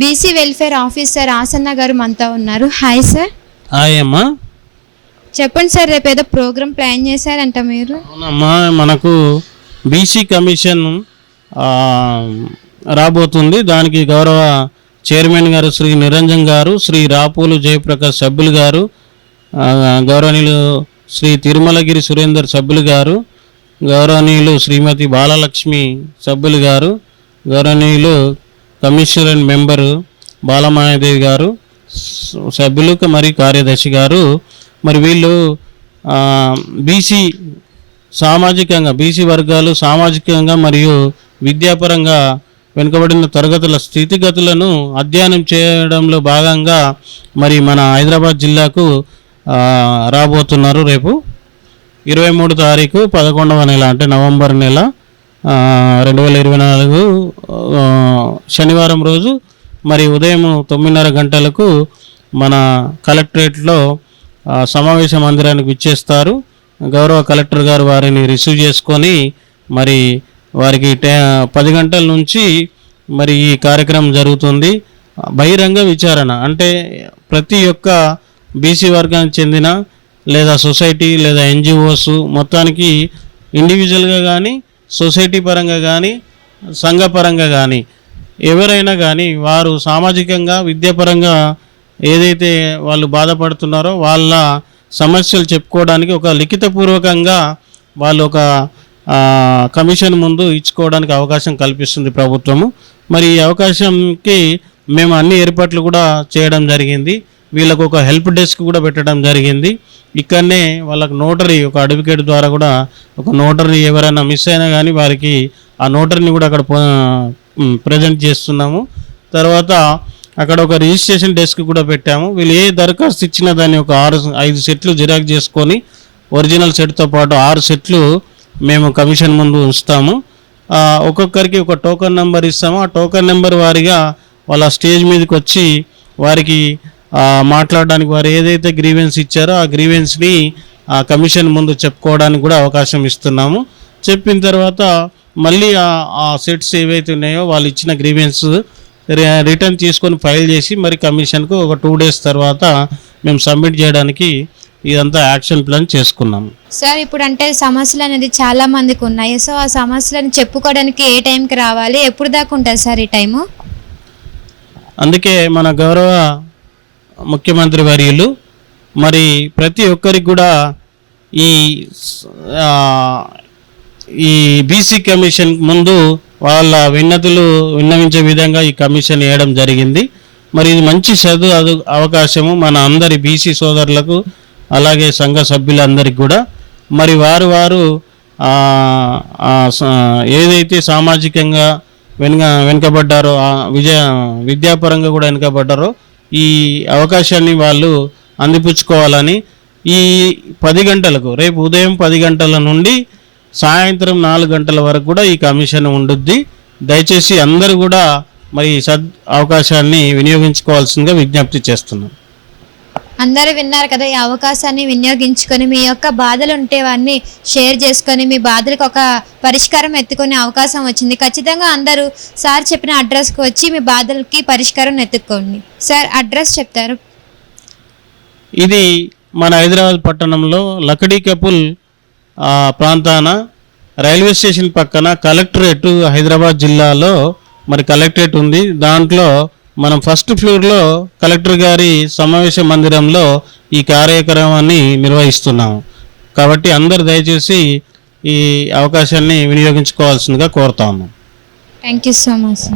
BC welfare officer ఆసన్న గారు మనతో ఉన్నారు. Hi sir. హాయ్ అమ్మా. చెప్పండి సార్, రేపు ఏదో ప్రోగ్రామ్ ప్లాన్ చేశారంట మీరు? అవునమ్మా, మనకు బీసీ కమిషన్ రాబోతుంది. దానికి గౌరవ చైర్మన్ గారు శ్రీ నిరంజన్ గారు, శ్రీ రాపోలు జయప్రకాష్ సభ్యులు గారు, గౌరవనీయులు శ్రీ తిరుమలగిరి సురేందర్ సభ్యులు గారు, గౌరవనీయులు శ్రీమతి బాలలక్ష్మి సభ్యులు గారు, గౌరవనీయులు కమిషనర్ అండ్ మెంబరు బాలమాయాదేవి గారు సభ్యులు మరియు కార్యదర్శి గారు. మరి వీళ్ళు బీసీ సామాజికంగా బీసీ వర్గాలు సామాజికంగా మరియు విద్యాపరంగా వెనుకబడిన తరగతుల స్థితిగతులను అధ్యయనం చేయడంలో భాగంగా మరి మన హైదరాబాద్ జిల్లాకు రాబోతున్నారు. రేపు 23 తారీఖు 11వ నెల అంటే నవంబర్ నెల 2024 శనివారం రోజు మరి ఉదయం 9:30 గంటలకు మన కలెక్టరేట్లో సమావేశ మందిరానికి విచ్చేస్తారు. గౌరవ కలెక్టర్ గారు వారిని రిసీవ్ చేసుకొని మరి వారికి 10 గంటల నుంచి మరి ఈ కార్యక్రమం జరుగుతుంది. బహిరంగ విచారణ అంటే ప్రతి ఒక్క బీసీ వర్గానికి చెందిన లేదా సొసైటీ లేదా ఎన్జిఓస్ మొత్తానికి ఇండివిజువల్గా కానీ సొసైటీ పరంగా కానీ సంఘపరంగా కానీ ఎవరైనా కానీ వారు సామాజికంగా విద్యాపరంగా ఏదైతే వాళ్ళు బాధపడుతున్నారో వాళ్ళ సమస్యలు చెప్పుకోవడానికి ఒక లిఖితపూర్వకంగా వాళ్ళు ఒక కమిషన్ ముందు ఇచ్చుకోవడానికి అవకాశం కల్పిస్తుంది ప్రభుత్వము. మరి ఈ అవకాశంకి మేము అన్ని ఏర్పాట్లు కూడా చేయడం జరిగింది. వీళ్ళకు ఒక హెల్ప్ డెస్క్ కూడా పెట్టడం జరిగింది. ఇక్కడనే వాళ్ళకు నోటరీ ఒక అడ్వకేట్ ద్వారా కూడా ఒక నోటరీ ఎవరైనా మిస్ అయినా కానీ వారికి ఆ నోటరీని కూడా అక్కడ ప్రజెంట్ చేస్తున్నాము. తర్వాత అక్కడ ఒక రిజిస్ట్రేషన్ డెస్క్ కూడా పెట్టాము. వీళ్ళు ఏ దరఖాస్తు ఇచ్చినా దాన్ని ఒక 5 సెట్లు జిరాక్స్ చేసుకొని ఒరిజినల్ సెట్తో పాటు 6 సెట్లు మేము కమిషన్ ముందు ఉంచుతాము. ఒక్కొక్కరికి ఒక టోకన్ నెంబర్ ఇస్తాము. ఆ టోకన్ నెంబర్ వారిగా వాళ్ళ స్టేజ్ మీదకి వచ్చి వారికి మాట్లాడడానికి వారు ఏదైతే గ్రీవెన్స్ ఇచ్చారో ఆ గ్రీవెన్స్ని ఆ కమిషన్ ముందు చెప్పుకోవడానికి కూడా అవకాశం ఇస్తున్నాము. చెప్పిన తర్వాత మళ్ళీ ఆ సెట్స్ ఏవైతే ఉన్నాయో వాళ్ళు ఇచ్చిన గ్రీవెన్స్ రిటర్న్ తీసుకొని ఫైల్ చేసి మరి కమిషన్కు ఒక 2 డేస్ తర్వాత మేము సబ్మిట్ చేయడానికి ఇదంతా యాక్షన్ ప్లాన్ చేసుకున్నాము. సార్, ఇప్పుడు అంటే సమస్యలు అనేది చాలా మందికి ఉన్నాయి. సో ఆ సమస్యలను చెప్పుకోవడానికి ఏ టైంకి రావాలి, ఎప్పుడు దాకా ఉంటుంది సార్ ఈ టైము? అందుకే మన గౌరవ ముఖ్యమంత్రి వర్యులు మరి ప్రతి ఒక్కరికి కూడా ఈ బీసీ కమిషన్ ముందు వాళ్ళ విన్నవించే విధంగా ఈ కమిషన్ వేయడం జరిగింది. మరి ఇది మంచి అవకాశము మన అందరి బీసీ సోదరులకు అలాగే సంఘ సభ్యులందరికీ కూడా. మరి వారు ఏదైతే సామాజికంగా వెనుకబడ్డారో విద్యాపరంగా కూడా వెనుకబడ్డారో ఈ అవకాశాన్ని వాళ్ళు అందిపుచ్చుకోవాలని ఈ 10 గంటలకు రేపు ఉదయం 10 గంటల నుండి సాయంత్రం 4 గంటల వరకు కూడా ఈ కమిషన్ ఉండుద్ది. దయచేసి అందరూ కూడా మరి అవకాశాన్ని వినియోగించుకోవాల్సిందిగా విజ్ఞప్తి చేస్తున్నాం. అందరూ విన్నారు కదా, ఈ అవకాశాన్ని వినియోగించుకొని మీ యొక్క బాధలు ఉంటే వాన్ని షేర్ చేసుకొని మీ బాధలకు ఒక పరిష్కారం ఎత్తుకునే అవకాశం వచ్చింది. ఖచ్చితంగా అందరూ సార్ చెప్పిన అడ్రస్కి వచ్చి మీ బాధలకి పరిష్కారం ఎత్తుక్కోండి. సార్, అడ్రస్ చెప్తారు? ఇది మన హైదరాబాద్ పట్టణంలో లకడీ కపుల్ ప్రాంతాన రైల్వే స్టేషన్ పక్కన కలెక్టరేట్ హైదరాబాద్ జిల్లాలో మరి కలెక్టరేట్ ఉంది. దాంట్లో మనం ఫస్ట్ ఫ్లోర్లో కలెక్టర్ గారి సమావేశ మందిరంలో ఈ కార్యక్రమాన్ని నిర్వహిస్తున్నాము. కాబట్టి అందరు దయచేసి ఈ అవకాశాన్ని వినియోగించుకోవాల్సిందిగా కోరుతాము. Thank you so much.